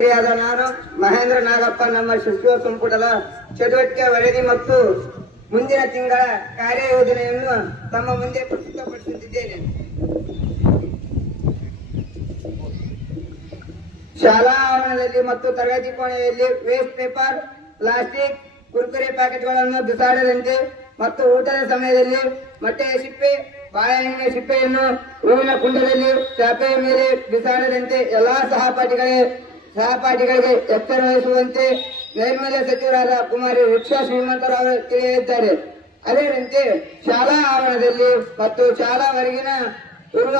ನಾನು ಮಹೇಂದ್ರ ನಾಗಪ್ಪ ನಮ್ಮ ಸಚಿವ ಸಂಪುಟದ ಚಟುವಟಿಕೆ ವರದಿ ಮತ್ತು ಮುಂದಿನ ತಿಂಗಳ ಕಾರ್ಯಯೋಜನೆಯನ್ನು ತಮ್ಮ ಮುಂದೆ ಪ್ರಸ್ತುತಪಡಿಸುತ್ತಿದ್ದೇನೆ. ಶಾಲಾ ಆವರಣದಲ್ಲಿ ಮತ್ತು ತರಗತಿ ಕೋಣೆಯಲ್ಲಿ ವೇಸ್ಟ್ ಪೇಪರ್, ಪ್ಲಾಸ್ಟಿಕ್, ಕುರ್ಕುರೆ ಪ್ಯಾಕೆಟ್ಗಳನ್ನು ಬಿಸಾಡದಂತೆ ಮತ್ತು ಊಟದ ಸಮಯದಲ್ಲಿ ಮೊಟ್ಟೆಯ ಸಿಪ್ಪೆ, ಬಾಳೆಹಣ್ಣಿನ ಸಿಪ್ಪೆಯನ್ನು ಹೂವಿನ ಕುಂಡದಲ್ಲಿ ಚಾಪೆಯ ಮೇಲೆ ಬಿಸಾಡದಂತೆ ಎಲ್ಲಾ ಸಹಪಾಠಿಗಳಿಗೆ ಎಚ್ಚರ ವಹಿಸುವಂತೆ ನೈರ್ಮಲ್ಯ ಸಚಿವರಾದ ಕುಮಾರಿ ರಿಕ್ಷಾ ಶ್ರೀಮಂತರವರು ತಿಳಿಸಿದ್ದಾರೆ. ಅದರಂತೆ ಶಾಲಾ ಆವರಣದಲ್ಲಿ ಮತ್ತು ಶಾಲಾ ಹೊರಗಿನ ಇರುವ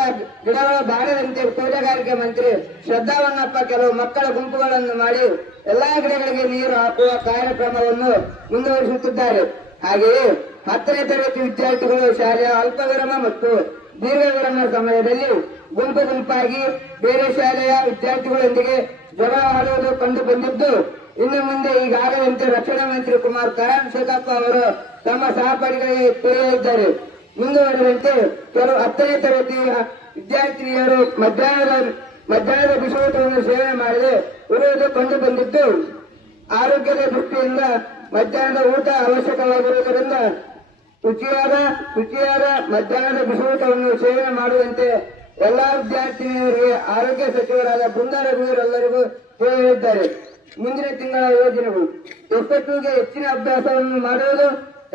ಗಿಡಗಳು ಬಾಡದಂತೆ ತೋಟಗಾರಿಕೆ ಮಂತ್ರಿ ಶ್ರದ್ಧಾವನ್ನಪ್ಪ ಕೆಲವು ಮಕ್ಕಳ ಗುಂಪುಗಳನ್ನು ಮಾಡಿ ಎಲ್ಲಾ ಗಿಡಗಳಿಗೆ ನೀರು ಹಾಕುವ ಕಾರ್ಯಕ್ರಮವನ್ನು ಮುಂದುವರಿಸುತ್ತಿದ್ದಾರೆ. ಹಾಗೆಯೇ 10ನೇ ತರಗತಿ ವಿದ್ಯಾರ್ಥಿಗಳು ಶಾಲೆಯ ಅಲ್ಪ ವಿರಾಮ ಮತ್ತು ದೀರ್ಘ ವಿರಾಮ ಸಮಯದಲ್ಲಿ ಗುಂಪಾಗಿ ಬೇರೆ ಶಾಲೆಯ ವಿದ್ಯಾರ್ಥಿಗಳೊಂದಿಗೆ ಜಗಳ ಆಡುವುದು ಕಂಡು ಬಂದಿದ್ದು, ಇನ್ನು ಮುಂದೆ ಈಗಾಗಲಂತೆ ರಕ್ಷಣಾ ಮಂತ್ರಿ ಕುಮಾರ್ ಕರಣ್ ಶೇಖಪ್ಪ ಅವರು ತಮ್ಮ ಸಹಪಾಠಿಗಳಿಗೆ ತಿಳಿಯಲಿದ್ದಾರೆ. ಮುಂದುವರೆದಂತೆ ಕೆಲವು 10ನೇ ತರಗತಿಯ ವಿದ್ಯಾರ್ಥಿನಿಯರು ಮಧ್ಯಾಹ್ನದ ಬಿಸಿಯೂಟವನ್ನು ಸೇವನೆ ಮಾಡದೆ ಇರುವುದು ಕಂಡು ಬಂದಿದ್ದು, ಆರೋಗ್ಯದ ದೃಷ್ಟಿಯಿಂದ ಮಧ್ಯಾಹ್ನದ ಊಟ ಅವಶ್ಯಕವಾಗಿರುವುದರಿಂದ ಶುಚಿಯಾದ ಮಧ್ಯಾಹ್ನದ ಬಿಸಿಯೂಟವನ್ನು ಸೇವನೆ ಮಾಡುವಂತೆ ಎಲ್ಲಾ ವಿದ್ಯಾರ್ಥಿನಿಯರಿಗೆ ಆರೋಗ್ಯ ಸಚಿವರಾದ ಬೃಂದಾ ರಘುವೀರೆಲ್ಲರಿಗೂ ಹೇಳಿದ್ದಾರೆ. ಮುಂದಿನ ತಿಂಗಳ ಯೋಜನೆಗಳು: ಎಫ್ಎ2ಗೆ ಹೆಚ್ಚಿನ ಅಭ್ಯಾಸವನ್ನು ಮಾಡುವುದು,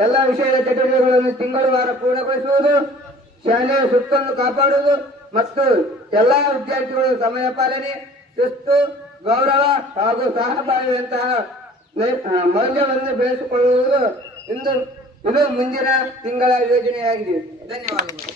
ಎಲ್ಲಾ ವಿಷಯದ ಚಟುವಟಿಕೆಗಳನ್ನು ತಿಂಗಳ ಪೂರ್ಣಗೊಳಿಸುವುದು, ಶಾಲೆಯ ಸುತ್ತನ್ನು ಕಾಪಾಡುವುದು ಮತ್ತು ಎಲ್ಲಾ ವಿದ್ಯಾರ್ಥಿಗಳು ಸಮಯ ಪಾಲನೆ, ಶಿಸ್ತು, ಗೌರವ ಹಾಗೂ ಸಹಬಾಳ್ವೆಯಂತಹ ಮೌಲ್ಯವನ್ನು ಬೆಳೆಸಿಕೊಳ್ಳುವುದು ಇದು ಮುಂದಿನ ತಿಂಗಳ ಯೋಜನೆಯಾಗಿದೆ. ಧನ್ಯವಾದಗಳು.